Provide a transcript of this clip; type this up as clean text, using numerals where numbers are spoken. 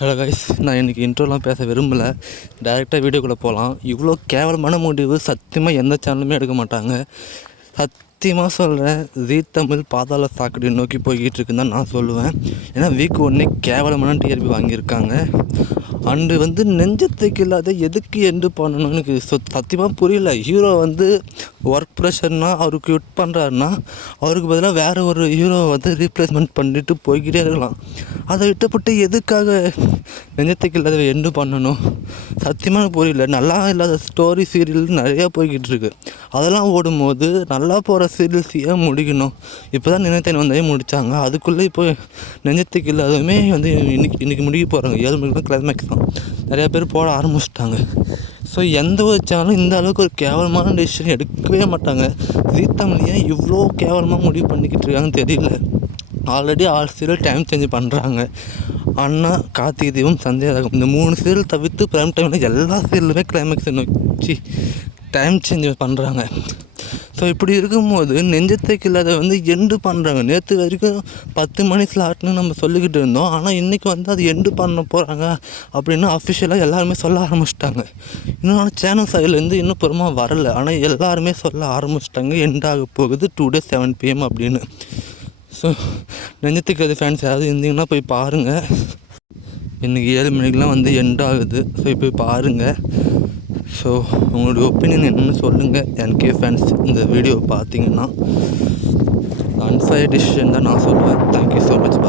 Hello guys, நான் இன்றைக்கி இன்ட்ரோலாம் பேச விரும்பலை. டேரெக்டாக வீடியோக்குள்ளே போகலாம். இவ்வளோ கேவலமான முடிவு சத்தியமாக எந்த சேனலுமே எடுக்க மாட்டாங்க. சத்தியமாக சொல்கிறேன், ஜீ தமிழ் பாதாள சாக்கடை நோக்கி போய்கிட்டு இருக்குன்னு தான் நான் சொல்லுவேன். ஏன்னா வீக் 1 கேவலமான டிஆர்பி வாங்கியிருக்காங்க. அண்டு நெஞ்சத்துக்கு இல்லாத எதுக்கு எண்டு பண்ணணும்னு எனக்கு சத்தியமாக புரியல. ஹீரோ ஒர்க் ப்ரெஷர்னால் அவருக்கு குவிட் பண்ணுறாருன்னா அவருக்கு பதிலாக வேறு ஒரு ஹீரோவை ரீப்ளேஸ்மெண்ட் பண்ணிட்டு போய்கிட்டே இருக்கலாம். அதை விட்டுப்பட்டு எதுக்காக நெஞ்சத்துக்கு இல்லாத எண்டு பண்ணணும்? சத்தியமாக புரியல. நல்லா இல்லாத ஸ்டோரி சீரியல் நிறையா போய்கிட்டு இருக்கு. அதெல்லாம் ஓடும்போது நல்லா போகிற சீரியல்ஸ் ஏன் முடிக்கணும்? இப்போ தான் நினைத்தேன் வந்தே முடித்தாங்க. அதுக்குள்ளே இப்போ நெஞ்சத்துக்கு இல்லாதவுமே இன்றைக்கி முடிக்க போகிறாங்க. 7 மணிக்கு கிளைமேக்ஸ் தான். நிறையா பேர் போட ஆரம்பிச்சிட்டாங்க. ஸோ எந்த ஒரு சேனலும் இந்த அளவுக்கு ஒரு கேவலமான டெசிஷன் எடுக்கவே மாட்டாங்க. ஜீ தமிழ் ஏன் இவ்வளோ கேவலமாக முடிவு பண்ணிக்கிட்டு இருக்காங்கன்னு தெரியல. ஆல்ரெடி 6 சீரியல் டைம் சேஞ்ச் பண்ணுறாங்க. அண்ணா, கார்த்திகை தீபம், சந்தேகம், இந்த 3 சீரியல் தவிர்த்து ப்ரைம் டைமில் எல்லா சீரியலுமே கிளைமேக்ஸை நோக்கி டைம் சேஞ்ச் பண்ணுறாங்க. ஸோ இப்படி இருக்கும்போது நெஞ்சத்துக்கு இல்லாத எண்டு பண்ணுறாங்க. நேற்று வரைக்கும் 10 மணி ஸ்லாட்னு நம்ம சொல்லிக்கிட்டு இருந்தோம். ஆனால் இன்றைக்கி அது எண்டு பண்ண போகிறாங்க அப்படின்னு அஃபிஷியலாக எல்லாருமே சொல்ல ஆரம்பிச்சிட்டாங்க. இன்னும் சேனல் சைட்லேருந்து இன்னும் புறமாக வரலை. ஆனால் எல்லாருமே சொல்ல ஆரம்பிச்சிட்டாங்க எண்டாக போகுது 2 days 7 PM அப்படின்னு. ஸோ நெஞ்சத்துக்கு அது ஃபேன்ஸ் யாராவது இருந்தீங்கன்னா போய் பாருங்கள். இன்றைக்கி 7 மணிக்கெலாம் எண்டாகுது. ஸோ போய் பாருங்கள். ஸோ உங்களுடைய ஒப்பீனியன் என்னென்னு சொல்லுங்கள். என்கே ஃபேன்ஸ் இந்த வீடியோ பார்த்தீங்கன்னா அன்ஃபேர் டிசிஷன் தான் நான் சொல்லுவேன். Thank you so much.